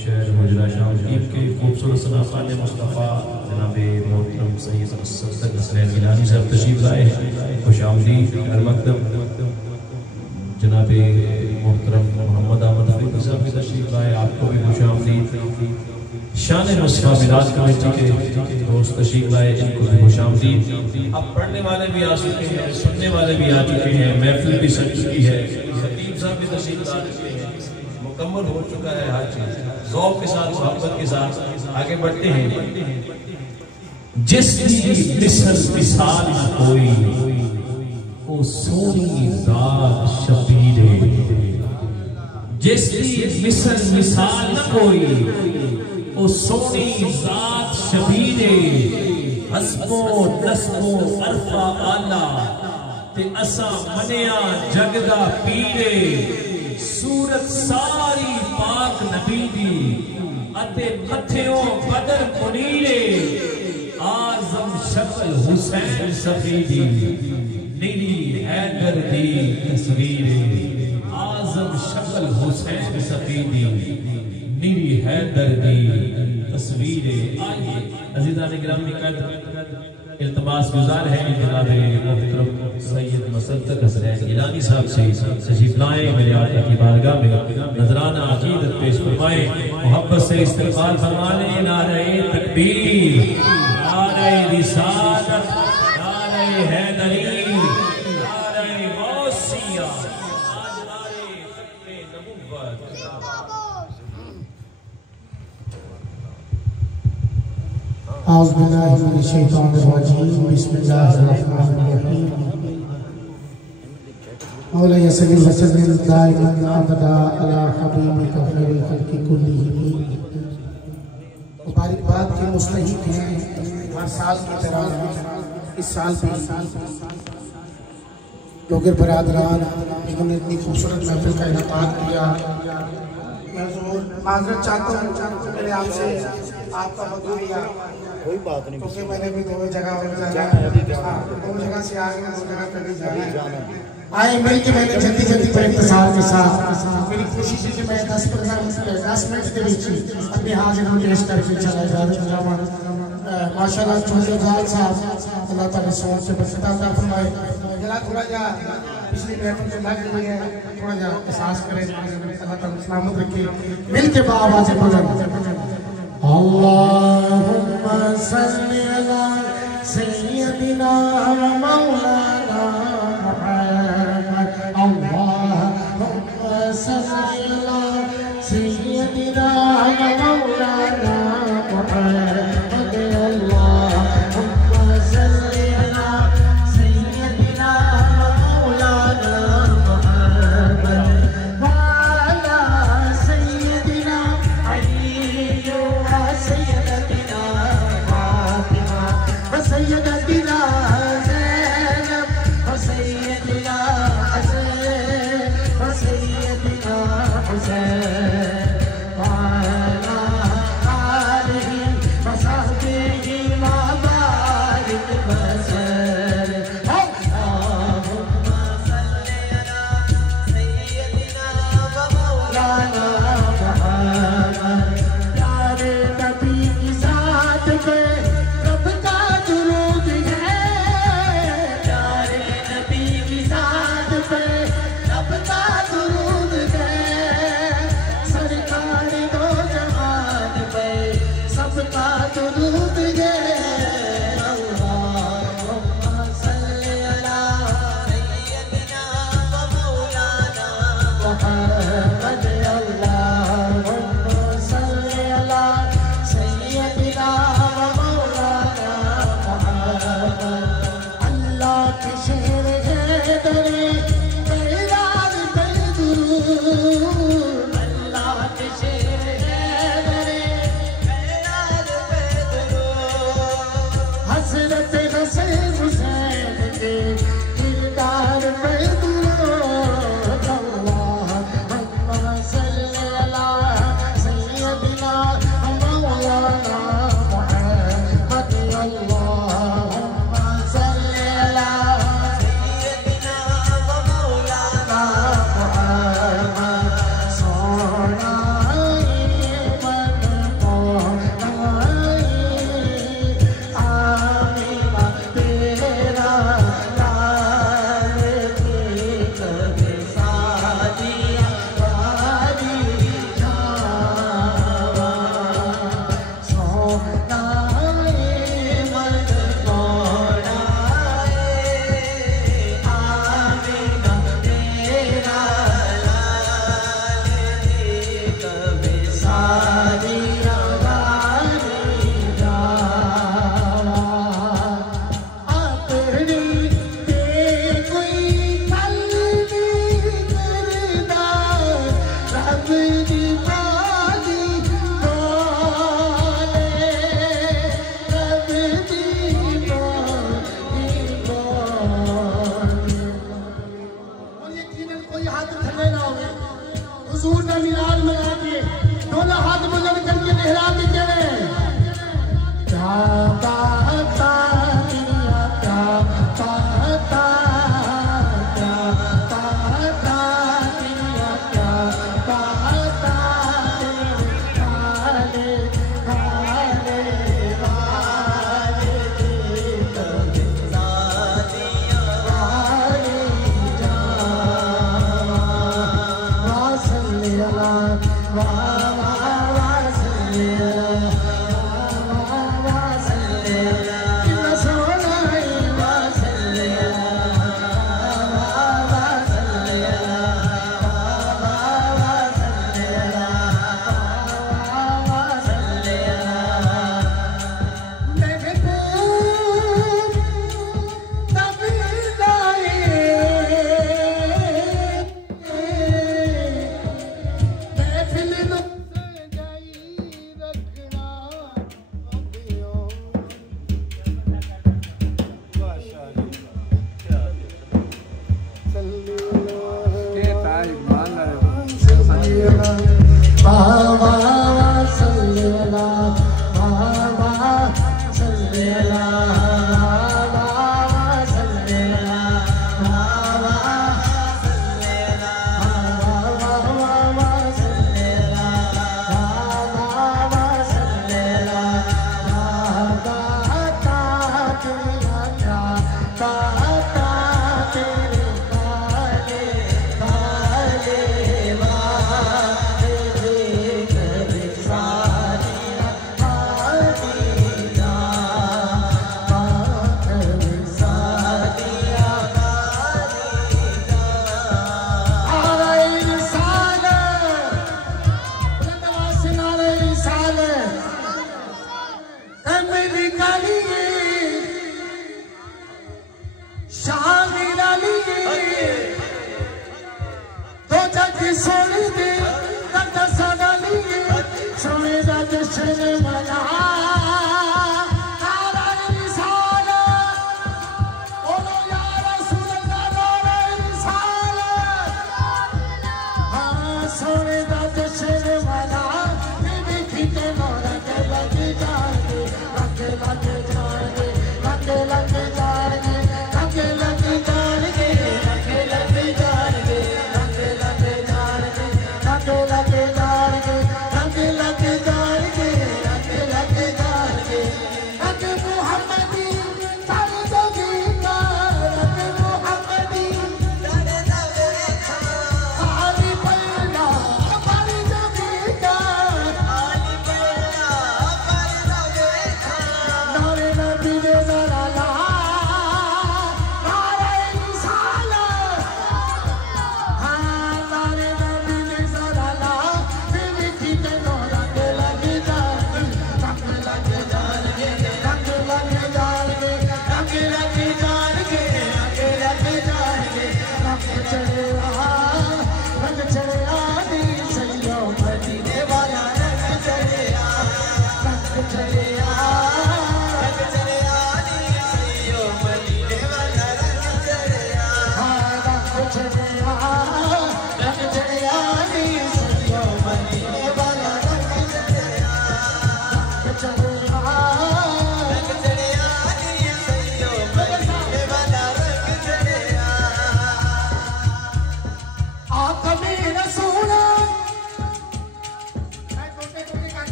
शहर मुजरा शामकीब के खूबसूरत सनाखान मुस्तफ़ा जनाब मोहतरम सैयद मुसद्दक हसनैन गिलानी साहब तशरीफ लाए हैं। खुशामदीद हर मकतब जनाब मोहतरम मोहम्मद अहमद हफीज़ साहब की तशरीफ लाए, आपको भी खुशामदीद। शान मुस्तफ़ा मिलाद कमेटी के दोस्त तशरीफ लाए, इनको भी खुशामदीद। अब पढ़ने वाले भी आ चुके हैं, सुनने वाले भी आ चुके हैं, महफिल भी सज चुकी है, खतीब साहब भी तशरीफ ला चुके हैं, मुकम्मल हो चुका है हर चीज। ज़ौक़ के साथ मोहब्बत के साथ आगे बढ़ते हैं। जिसकी मिसल मिसाल कोई ओ सोनी ज़ात शबीरे, जिसकी मिसल मिसाल न कोई ओ सोनी ज़ात शबीरे। हस्बो नस्बो अरफा आला ते असा मनिया जगदा पीरे। सूरत सारी पाक नबी दी अते मथियों बदर मुनीरे। आज़म शक्ल हुसैन सफीदी नीली हैदर दी तस्वीरे। आज़म शक्ल हुसैन सफीदी नीली हैदर दी तस्वीरे। आइए अज़ीज़ान गिरामी कद इल्तमास गुजार है जनाब मोहतरम सैयद मुसद्दक हसनैन गिलानी साहब से तशरीफ लाए, मेरे आका की बारगाह में नजराना अकीदत पेश फरमाए, मोहब्बत से इस्तक़बाल फरमाने। नारे तकबीर, नारे रिसालत, नारे हैदरी, नारे गौसिया, नारे खत्मे नबुव्वत। औज़ु बिल्लाहि मिनश शैतानिर रजीम, बिस्मिल्लाहिर रहमानिर रहीम। मौला यस्सल्लि व सल्लिम दाइमन अबदा अला हबीबिका खैरिल खल्क़ि कुल्लिहिम। मुबारकबाद के मुस्तहिक़ हैं हर साल की तरह इस साल भी लोगर बरादरान जिन्होंने इतनी खूबसूरत महफिल का इनेकाद किया। मैं माज़रत चाहता हूँ मैंने आपसे आपका मदद लिया, कोई बात नहीं, क्योंकि मैंने भी दो जगह जाना है, दो जगह से आगे दो जगह पर भी जाना है। आए मिल के मैंने जल्दी जल्दी पर इंतजार के साथ मेरी कोशिश है कि मैं 10 मिनट के बीच अपने हाजिर पेश करके चला जाऊँ। माशाल्लाह चौधरी साहब अल्लाह ताला सोच से बरकत अता फरमाए। जरा थोड़ा जा पिछली महफिल से लग रही है, थोड़ा जा एहसास करें, अल्लाह ताला सलामत रखे। मिल के आवाज़ बुलंद अल्लाहुम्मा सल्ली अला सय्यदिना व मौलाना मुहम्मद। अल्लाहुम्मा सल्ली अला सय्यदिना व मौलाना मुहम्मद। अल्लाहुम्मा सल्ली अला सय्यदिना व मौलाना मुहम्मद व अला सय्यदिना अली सय्यदतिना फातिमा व सय्यदतिना ज़ैनब व सय्यदिना हसन व सय्यदिना हुसैन व अला आलिहि व सहबिहि व बारिक वसल्लिम। अल्लाहुम्मा सल्ली अला सय्यदिना व मौलाना मुहम्मद। प्यारे नबी की ज़ात पे रब का दुरूद है, प्यारे नबी की ज़ात पे रब का दुरूद है। सरकार दो जहान पे सबका दुरूद है। अल्लाहुम्मा सल्ली अला सय्यदिना व मौलाना मुहम्मद। अल्लाहुम्मा सल्ली अला सय्यदिना व मौलाना मुहम्मद। अल्लाह के शहर हैदरी बेलाल पे दुरूद, अल्लाह के शहर हैदरी बेलाल पे दुरूद। हज़रत हसन हुसैन के किरदार पे दुरूद। अल्लाहुम्मा सल्ली अला सय्यदिना व मौलाना मुहम्मद। अल्लाहुम्मा सल्ली अला सय्यदिना व मौलाना मुहम्मद। सोना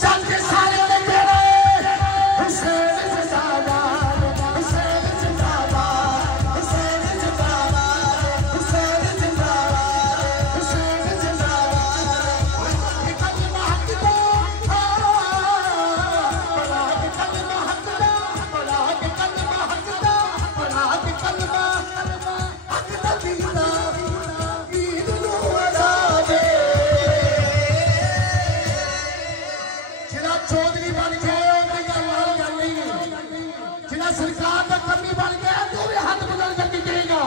चल के सारे ने तेरे हुसैन जिंदाबाद हुसैन जिंदाबाद हुसैन जिंदाबाद हुसैन जिंदाबाद हुसैन जिंदाबाद कलमा हक दो बड़ा कलमा हक दो बड़ा कलमा हक दो बड़ा कलमा हक दा दीना ईद नु आजादे जिला चौधरी बन गए उनकी गल नहीं जिला सरकार का कमी बन गया तो भी हाथ बदल कर दिखेगा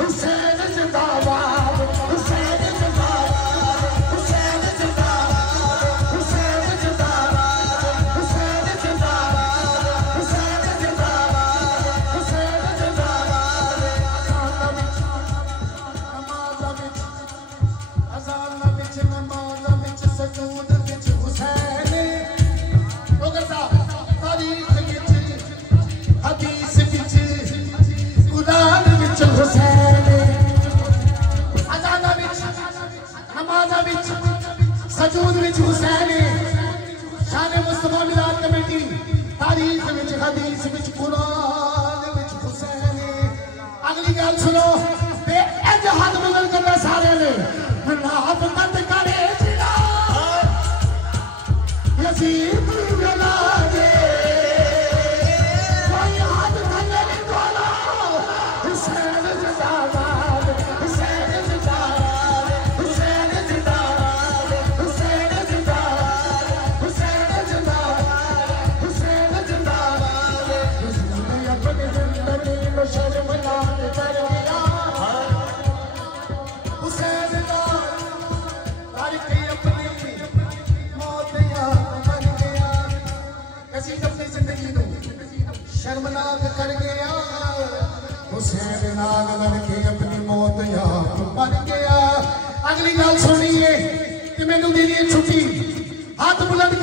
हुसैन जिंदाबाद हुसैन जिंदाबाद हुसैन जिंदाबाद हुसैन जिंदाबाद हुसैन जिंदाबाद हुसैन जिंदाबाद हुसैन जिंदाबाद अज़ान विच नमाज़ विच सजूद विच हुसैन तारीख विच हदीस विच कुरान विच हुसैन अज़ान विच नमाज़ विच सजूद विच हुसैन शान मुस्तफा मिलाद कमेटी तारीख विच हदीस विच कुरान विच हुसैन अगली गल सुनो ते इंज हाथ बदल करना सारे ने मुनाफिकत करे जिला यजीद गला दे कोई हाथ थले नहीं तोला हुसैन जिंदाबाद हुसैन जिंदाबाद हुसैन जिंदाबाद हुसैन जिंदाबाद हुसैन जिंदाबाद हुसैन जिंदाबाद हुसैन अपनी जिंदगी में शर्मनाक कर दिया हुसैन दा तारीख अपनी मौत याद बन गया किसी अपनी जिंदगी को शर्मनाक कर गया हुसैन नाल बन के अपनी मौत याद बन गया अगली गल सुनिए ते मैनू दे दी छुट्टी हाथ बुलंद